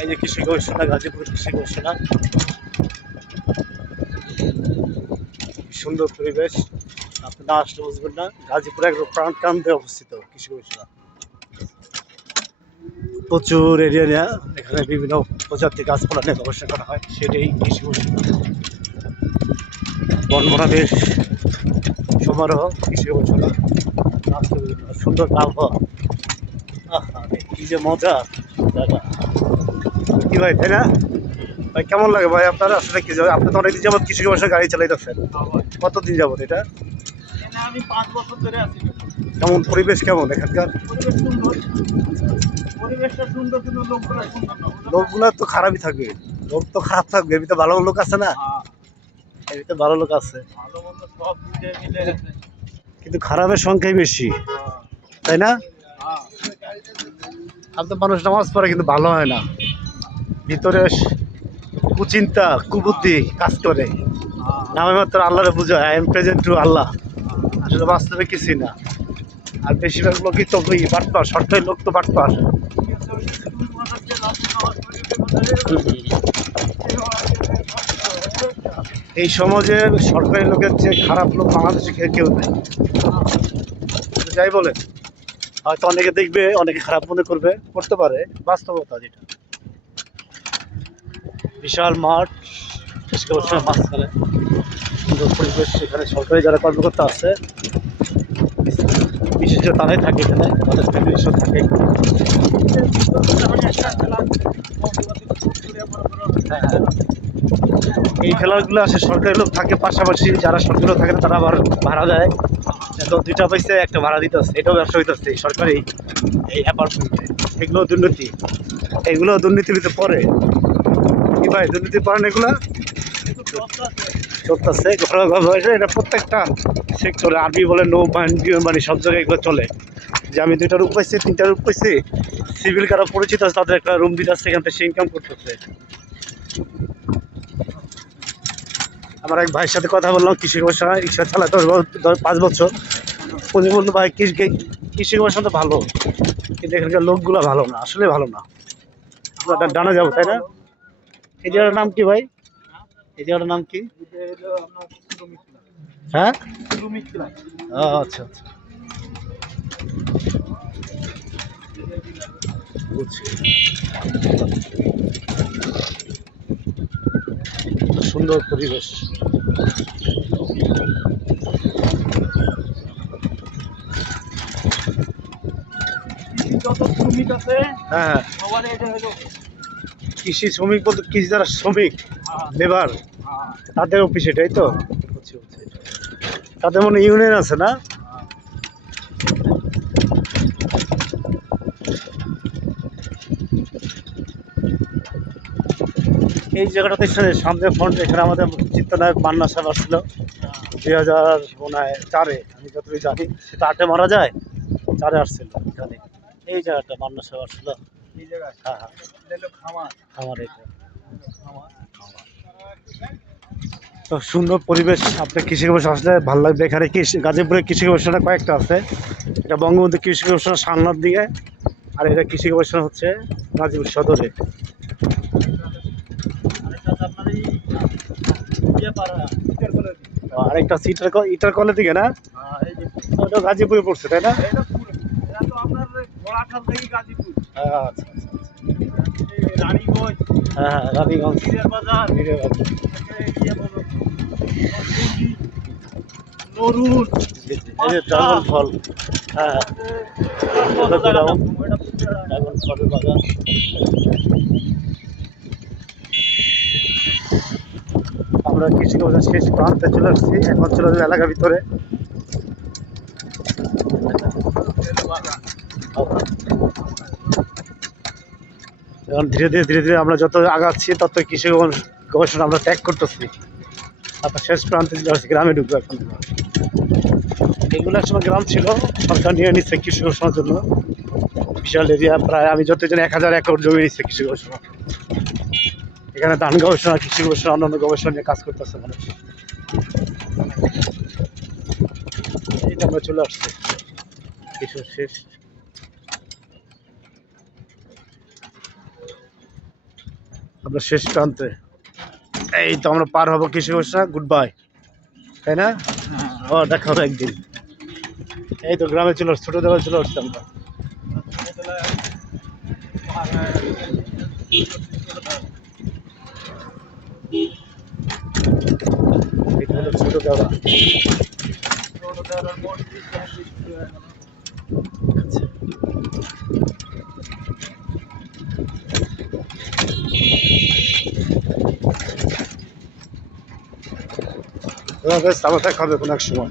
এই যে কৃষি গবেষণা গাজীপুর কৃষি গবেষণা সুন্দর পরিবেশ। আপনি না আসলে বুঝবেন না গাজীপুর একদম প্রাণ প্রান্তে অবস্থিত কৃষি গবেষণা প্রচুর এরিয়া নিয়ে এখানে বিভিন্ন প্রজাতির গাছপালা নিয়ে গবেষণা করা হয় সেটাই কৃষি গবেষণা বনবনাদের সমারোহ কৃষি গবেষণা সুন্দর আবহাওয়া। আহা, কি যে মজা জায়গা। কি ভাই তাই না? ভাই কেমন লাগে ভাই আপনার? আসলে কি আপনি তো অনেকদিন যাবত কৃষি গবেষণা গাড়ি চালাইতেছেন। কতদিন যাবত এটা? আমি পাঁচ বছর ধরে আছি। কেমন পরিবেশ কেমন এখানকার? লোকগুলো তো খারাপই থাকবে। লোক তো খারাপ থাকবে এমনিতে ভালো লোক আছে না? হ্যাঁ, এমনিতে ভালো লোক আছে। কিন্তু খারাপের সংখ্যাই বেশি তাই না? হ্যাঁ। আর তো মানুষ নামাজ পড়ে কিন্তু ভালো হয় না। ভিতরে কুচিন্তা, কুবুদ্ধি কাজ করে। নামে মাত্র আল্লাহরে বুঝায় I am present to Allah আসলে বাস্তবে কিছুই না। আর বেশিরভাগ লোকই তো ওই বাটপার সরকারি লোক তো বাটপার। এই সমাজে সরকারি লোকের যে খারাপ লোক বাংলাদেশে কেউ কেউ নেই। যাই বলে হয়তো অনেকে দেখবে, অনেকে খারাপ মনে করবে, করতে পারে, বাস্তবতা যেটা। বিশাল মাঠ মাঝখানে। সুন্দর পরিবেশ এখানে সরকারি যারা কর্মকর্তা আছে, বিশেষ তারাই থাকে এখানে, তাদের ফ্যামিলি সব থাকে। হ্যাঁ হ্যাঁ। এই খেলাগুলো আসে সরকারি লোক থাকে, পাশাপাশি যারা সরকারি থাকে তারা আবার ভাড়া দেয়। তো দুইটা পয়সা একটা ভাড়া দিতে হচ্ছে, এটাও ব্যবসা হইতে হইতেছে সরকারি এই অ্যাপার্টমেন্টে এগুলো দুর্নীতি। এগুলো দুর্নীতির ভিতরে পড়ে। কি ভাই দুর্নীতি পড়েন এগুলো? চলতেছে ঘরে ঘরে এটা প্রত্যেকটা সেক্টরে আর্মি বলে নৌ বাহিনী, বিমান সব জায়গায় এগুলো চলে। যে আমি দুইটা রুম পাইছি, তিনটা রুম পাইছি সিভিল কারা পরিচিত আছে, তাদের একটা রুম দিতে আসছে এখান থেকে সে ইনকাম করতেছে। আমার এক ভাইয়ের সাথে কথা বললাম, কৃষি গবেষণা রিক্সা চালাতে দশ বছর- পাঁচ বছর। উনি বলল, ভাই, কৃষি কৃষি গবেষণা তো ভালো, কিন্তু এখানকার লোকগুলো ভালো না, আসলে ভালো না। আমরা ডানা যাব, তাই না? এই জায়গাটার নাম কি ভাই? এই জায়গাটার নাম কি? হ্যাঁ? আচ্ছা আচ্ছা। সুন্দর পরিবেশ। যত শ্রমিক আছে হ্যাঁ। সবার এটা হলো। কৃষি শ্রমিক বলতে কৃষি যারা শ্রমিক লেবার তাদের অফিস এটাই তো। তাদের মনে ইউনিয়ন আছে না? এই জায়গাটাতে সামনে ফ্রন্ট এখানে আমাদের চিত্রনায়ক মান্না সাহেব আসছিল। দুই হাজার চারে, আমি যতটুকু জানি সেটা আটে মারা যায়, চারে আসছিল জানি এই জায়গাটা মান্না সাহেব আসছিল। হ্যাঁ হ্যাঁ খামার এটা তো সুন্দর পরিবেশ আপনি কৃষি গবেষণা আসলে ভালো লাগবে। এখানে কৃষি গাজীপুরে কৃষি গবেষণা কয়েকটা আছে। এটা বঙ্গবন্ধু কৃষি গবেষণা সালনার দিকে আর এটা কৃষি গবেষণা হচ্ছে গাজীপুর সদরে। আরেকটা আপনার পাড়া, ইটের ইটার কলের দিকে না? হ্যাঁ, এই যে ওটা গাজীপুরে পড়ছে তাই না? আপনার গাজীপুর। আচ্ছা আচ্ছা রানীগঞ্জ হ্যাঁ হ্যাঁ ড্রাগন ফল। হ্যাঁ। ড্রাগন ফলের বাগান আমরা কৃষি গবেষণা শেষ প্রান্তে চলে আসছি। এখন চলে এলাকার ভিতরে। এখন ধীরে ধীরে ধীরে ধীরে আমরা যত আগাচ্ছি, তত কৃষি গবেষণা আমরা ত্যাগ করতেছি। তারপর শেষ প্রান্তে গ্রামে ঢুকবো এখন। এগুলো একসময় গ্রাম ছিল, সরকার নিয়ে নিচ্ছে কৃষি গবেষণার জন্য। বিশাল এরিয়া, প্রায় আমি যতজন এক হাজার একর জমি নিচ্ছে কৃষি গবেষণা। এখানে ধান গবেষণা, কৃষি গবেষণা, অন্যান্য গবেষণা নিয়ে কাজ করতেছে মানুষ। এইটা আমরা চলে আসছি। কিছু শেষ। আমরা শেষ প্রান্তে। এই তো আমরা পার হব ঘোষণা গুড বাই তাই না? ও দেখা হবে একদিন। এই তো গ্রামে চলে আসছি ছোটোবেলায় চলে আসছি আমরা। এটা হলো ছোট দেওয়া। আমরা সামনে হবে কোনো এক সময়